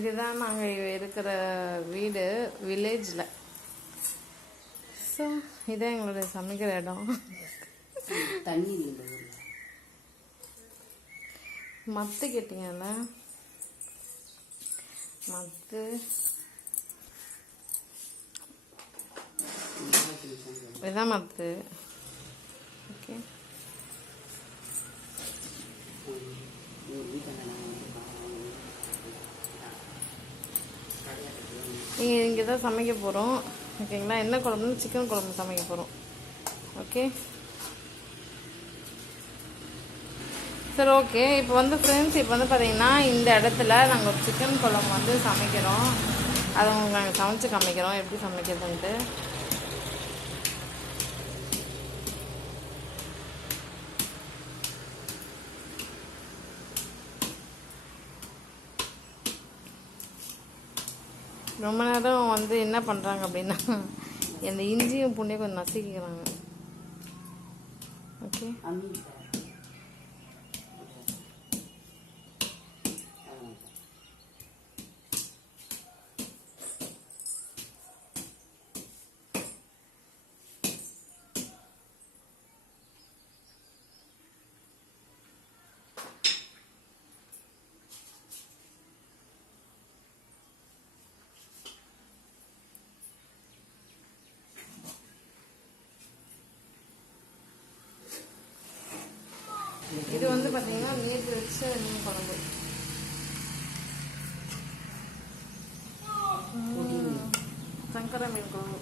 இதுதான் நாங்கள் இருக்கிற வீடு வில்லேஜில். ஸோ இதான் எங்களுடைய சமைக்கிற இடம். தண்ணி மத்து கேட்டீங்கல்ல, மத்து இதான் மத்து. ஓகே, நீங்கள் இங்கே தான் சமைக்க போகிறோம். ஓகேங்களா? என்ன குழம்புன்னு சிக்கன் குழம்பு சமைக்க போகிறோம். ஓகே சரி, ஓகே. இப்போ வந்து ஃப்ரெண்ட்ஸ், இப்போ வந்து பார்த்தீங்கன்னா இந்த இடத்துல நாங்கள் ஒரு சிக்கன் குழம்பு வந்து சமைக்கிறோம். அதை உங்களுக்கு நாங்கள் சமைச்சு காமிக்கிறோம் எப்படி சமைக்கிறதுன்ட்டு. ரொம்ப நேரம் வந்து என்ன பண்ணுறாங்க அப்படின்னா, இந்த இஞ்சியும் பூண்டையும் கொஞ்சம் நசுக்கிக்கிறாங்க. ஓகே, இது வந்து பார்த்தீங்கன்னா நேற்று வச்ச மீன் குழம்பு. சங்கரா மீன் குழம்பு.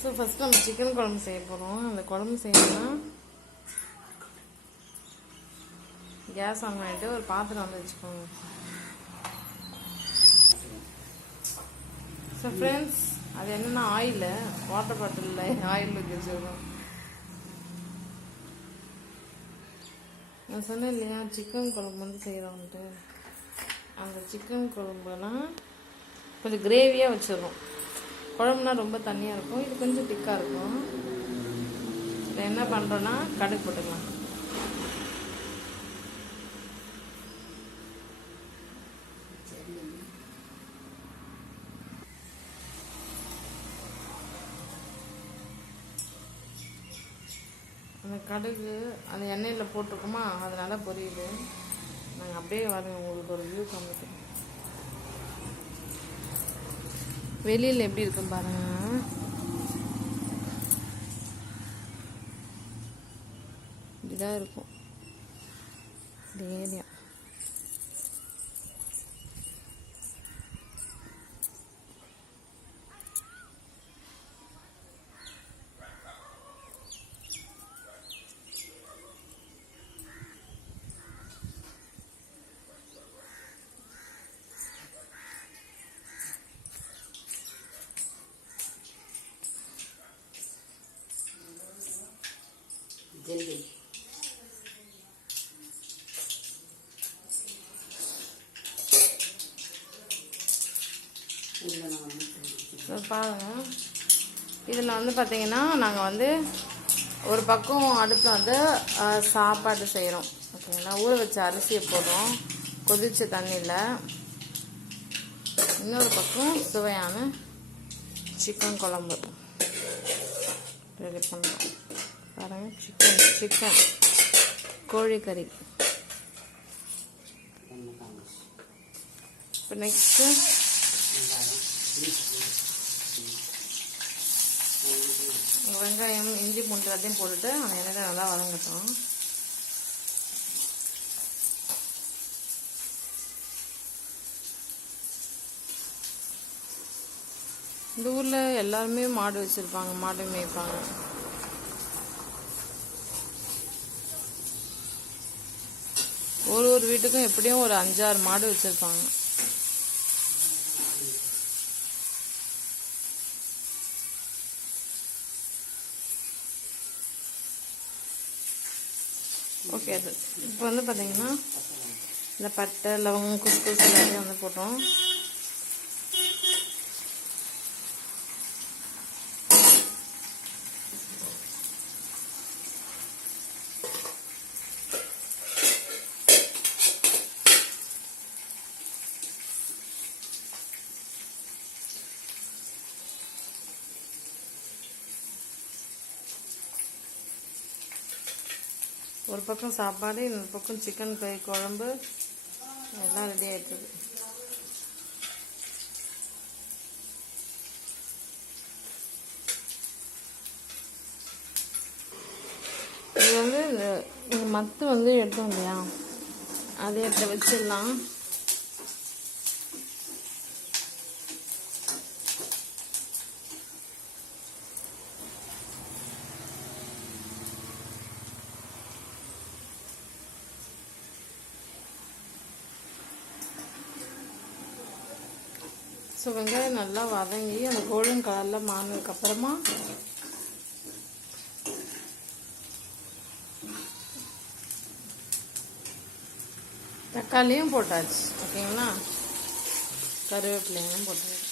ஸோ ஃபஸ்ட்டு நம்ம சிக்கன் குழம்பு செய்ய போகிறோம். அந்த குழம்பு செய்யணும்னா கேஸ் ஆன் பண்ணிட்டு ஒரு பாத்திரம் வந்து வச்சுக்கோங்க. ஸோ ஃப்ரெண்ட்ஸ், அது என்னென்னா ஆயில், வாட்டர் பாட்டிலில் ஆயில் ஊற்றி வச்சுருக்கோம். நான் சொன்னேன் இல்லையா சிக்கன் குழம்பு வந்து செய்கிறோன்ட்டு. அந்த சிக்கன் குழம்புலாம் கொஞ்சம் கிரேவியாக வச்சிடுறோம். குழம்புனா ரொம்ப தண்ணியாக இருக்கும், இது கொஞ்சம் திக்காக இருக்கும். இதை என்ன பண்ணுறோன்னா கடுகு போட்டுக்கலாம். அந்த கடுகு அந்த எண்ணெயில் போட்டிருக்குமா, அதனால பொரியுது. நாங்கள் அப்படியே வரேன், உங்களுக்கு ஒரு வியூ காமிக்கிறோம். வெளியில் எப்படி இருக்கும் பாருங்க. இப்படிதான் இருக்கும் இந்த ஏரியா. ஜெல்லி பாருங்க. இதில் வந்து பார்த்தீங்கன்னா நாங்கள் வந்து ஒரு பக்கம் அடுப்பில் வந்து சாப்பாடு செய்கிறோம். ஓகேங்களா? ஊற வச்ச அரிசியை போடுறோம் கொதிச்ச தண்ணியில். இன்னொரு பக்கம் சுவையான சிக்கன் குழம்பு ரெடி பண்ணுறோம். பாருங்க, சிக்கன் கோழிக்கறி. இப்போ நெக்ஸ்ட்டு வெங்காயம், இஞ்சி பூண்டு எல்லாத்தையும் போட்டுட்டு அந்த எண்ணெயில் நல்லா வதங்கட்டும். இந்த ஊரில் எல்லாருமே மாடு வச்சுருப்பாங்க, மாடு மேய்ப்பாங்க. ஒரு வீட்டுக்கும் எப்படியும் ஒரு 5-6 மாடு வச்சுருப்பாங்க. ஓகே, அது இப்போ வந்து பார்த்தீங்கன்னா இந்த பட்டை, லவங்கம், குஸ்குஸ் எல்லாத்தையும் வந்து போட்டோம். ஒரு பக்கம் சாப்பாடு, இன்னொரு பக்கம் சிக்கன் கறி குழம்பு எல்லாம் ரெடி ஆயிடுது. இது வந்து இந்த மத்து வந்து எடுத்தோம் இல்லையா, அதை எடுத்து வச்சிடலாம். ஸோ வெங்காயம் நல்லா வதங்கி அந்த கோல்டன் கலரில் மாறினதுக்கப்புறமா தக்காளியும் போட்டாச்சு. ஓகேங்களா, கருவேப்பிலையும் போட்டாச்சு.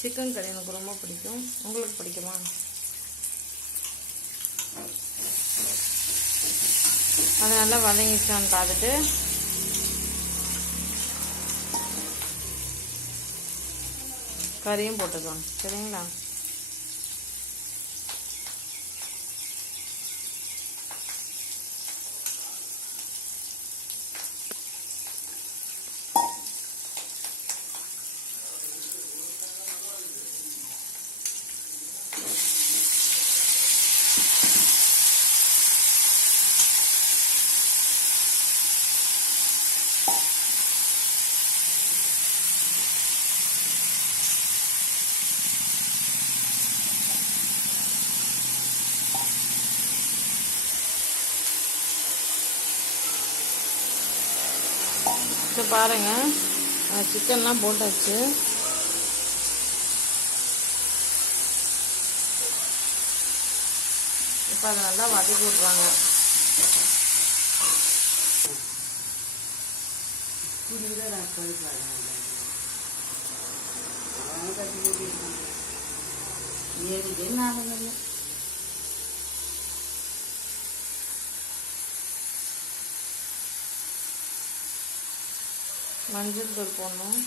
சிக்கன் கறி எனக்கு ரொம்ப பிடிக்கும். உங்களுக்கு பிடிக்குமா? அதை நல்லா வதங்கிச்சான்னு பார்த்துட்டு கறியும் போட்டுக்கலாம். சரிங்களா? ஸோ பாருங்கள், சிக்கன்லாம் போட்டாச்சு. இப்போ அதை நல்லா வதக்கி விட்றாங்க. மஞ்சள் தூள் போடணும்.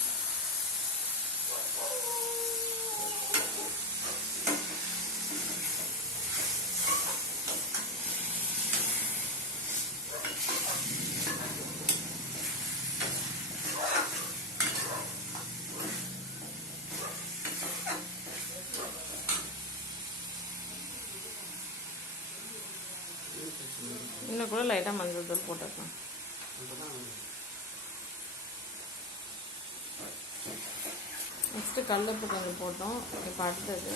இன்னும் கூட லைட்டாக மஞ்சள் தூள் போட்டுக்கலாம். நெக்ஸ்ட்டு கல்லுப்பு கொஞ்சம் போட்டோம். இப்போ அடுத்தது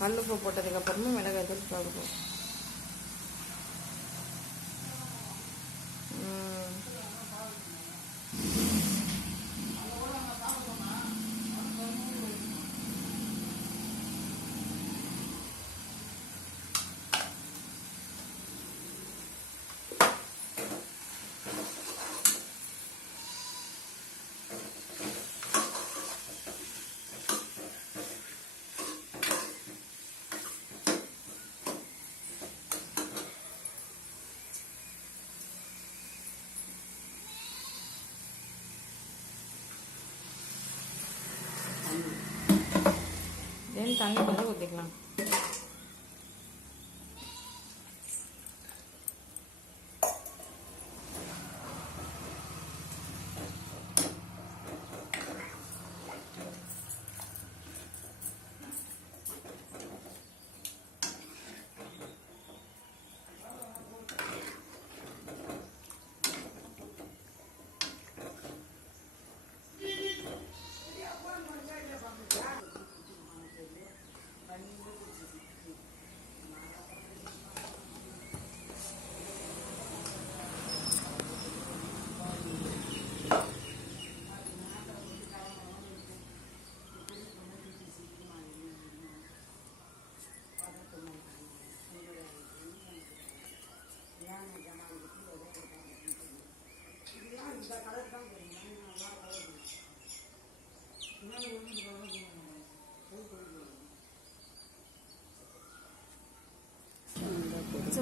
கல்லுப்பு போட்டதுக்கப்புறமா மிளகாய் தூள் போடுவோம். தென் தண்ணி கொஞ்சம் ஊற்றிக்கலாம்.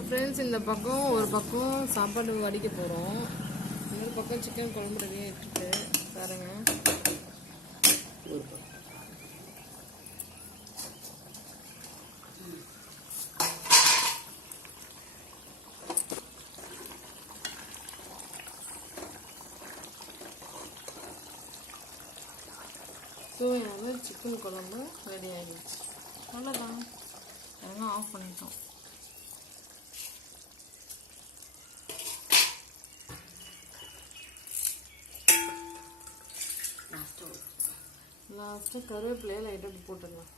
ஃப்ரெண்ட்ஸ் இந்த பக்கம் ஒரு பக்கம் சாப்பாடு வடிக்க போகிறோம், இன்னொரு பக்கம் சிக்கன் குழம்பு ரெடியாக இட்டுட்டு பாருங்க. சுவையான சிக்கன் குழம்பு ரெடி ஆகிடுச்சு. அவ்வளோதான், எல்லாம் ஆஃப் பண்ணிட்டோம். லாஸ்ட்டு கருவேப்பிலையை லைட்டாக போட்டுடலாம்.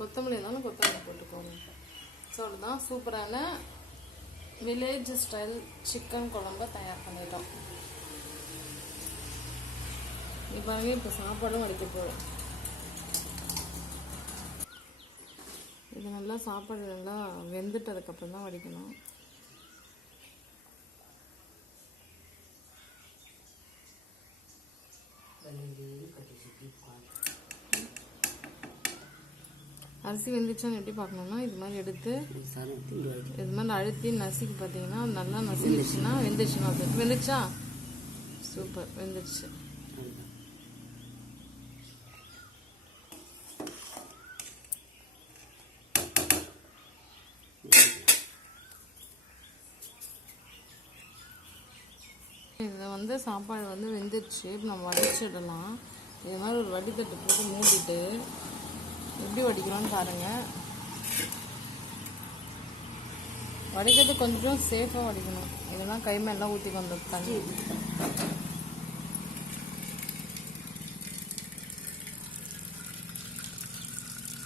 கொத்தமல்லி இருந்தாலும் கொத்தமல்லி போட்டுக்கோங்க. ஸோ அதுதான் சூப்பரான வில்லேஜ் ஸ்டைல் சிக்கன் குழம்பை தயார் பண்ணிட்டோம். இப்போ சாப்பாடும் வடிக்க போகிறோம். இது நல்லா சாப்பாடு நல்லா வெந்துட்டதுக்கப்புறம் தான் வடிக்கணும். அரிசி வெந்துச்சான்னு எப்படி பார்க்கணுன்னா இது மாதிரி எடுத்து இது மாதிரி அழுத்தி நசுக்கி பார்த்தீங்கன்னா நல்லா நசுக்கிடுச்சுன்னா வெந்துச்சுன்னா அது வெந்துச்சா சூப்பர் வெந்துடுச்சு. இதில் சாப்பாடு வெந்துடுச்சு. இப்போ நம்ம வடிச்சிடலாம். இது மாதிரி ஒரு வடித்தட்டு போட்டு மூடிட்டு எப்படி வடிக்கிறோன்னு பாருங்கள். வடிக்கிறது கொஞ்சம் சேஃபாக வடிக்கணும், இதெல்லாம் கை மேலாம் ஊற்றி கொண்டு தண்ணி.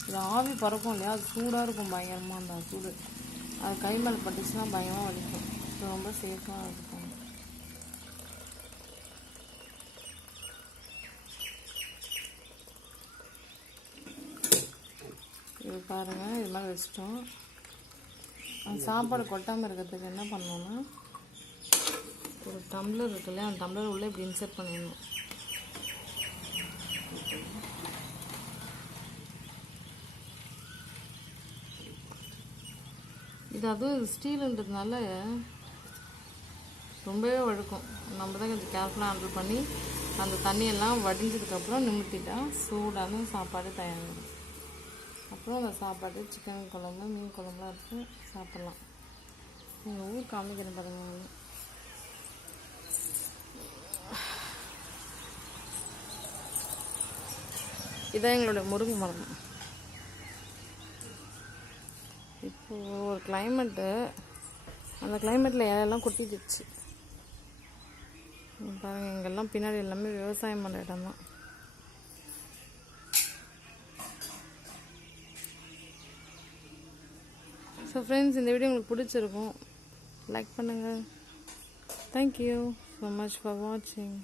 இது ஆவி பறக்கும் இல்லையா, அது சூடாக இருக்கும் பயங்கரமாக. அந்த சூடு அது கை மேலே பட்டுச்சுன்னா பயங்கரமாக வலிக்கும். ரொம்ப சேஃபாக இருக்கும். இது பாருங்கள், இது மாதிரி வச்சிட்டோம். சாப்பாடு கொட்டாமல் இருக்கிறதுக்கு என்ன பண்ணணும்னா ஒரு டம்ளர் இருக்கு இல்லையா, அந்த டம்ளர் உள்ளே இப்படி இன்சர்ட் பண்ணிடணும். இது அதுவும் ஸ்டீலுன்றதுனால ரொம்பவே வழுக்கும். நம்ம தான் கொஞ்சம் கேர்ஃபுல்லாக ஹேண்டில் பண்ணி அந்த தண்ணியெல்லாம் வடிஞ்சதுக்கப்புறம் நிமித்திட்டா சூடான சாப்பாடு தயாராகிடும். அப்புறம் அந்த சாப்பாடு சிக்கன் குழம்பு மீன் குழம்புலாம் இருக்குது, சாப்பிட்லாம். எங்கள் ஊர் காமிக்கிறேன் பாருங்கள். இதான் எங்களோட முருங்கை மரம். இப்போது ஒரு கிளைமேட்டு, அந்த கிளைமேட்டில் இலையெல்லாம் கொட்டிடுச்சு பாருங்கள். இங்கெல்லாம் பின்னாடி எல்லாமே விவசாயம் பண்ணுற இடம் தான். ஸோ ஃப்ரெண்ட்ஸ், இந்த வீடியோ உங்களுக்கு பிடிச்சிருக்கும், லைக் பண்ணுங்கள். தேங்க்யூ ஸோ மச் ஃபார் வாட்சிங்.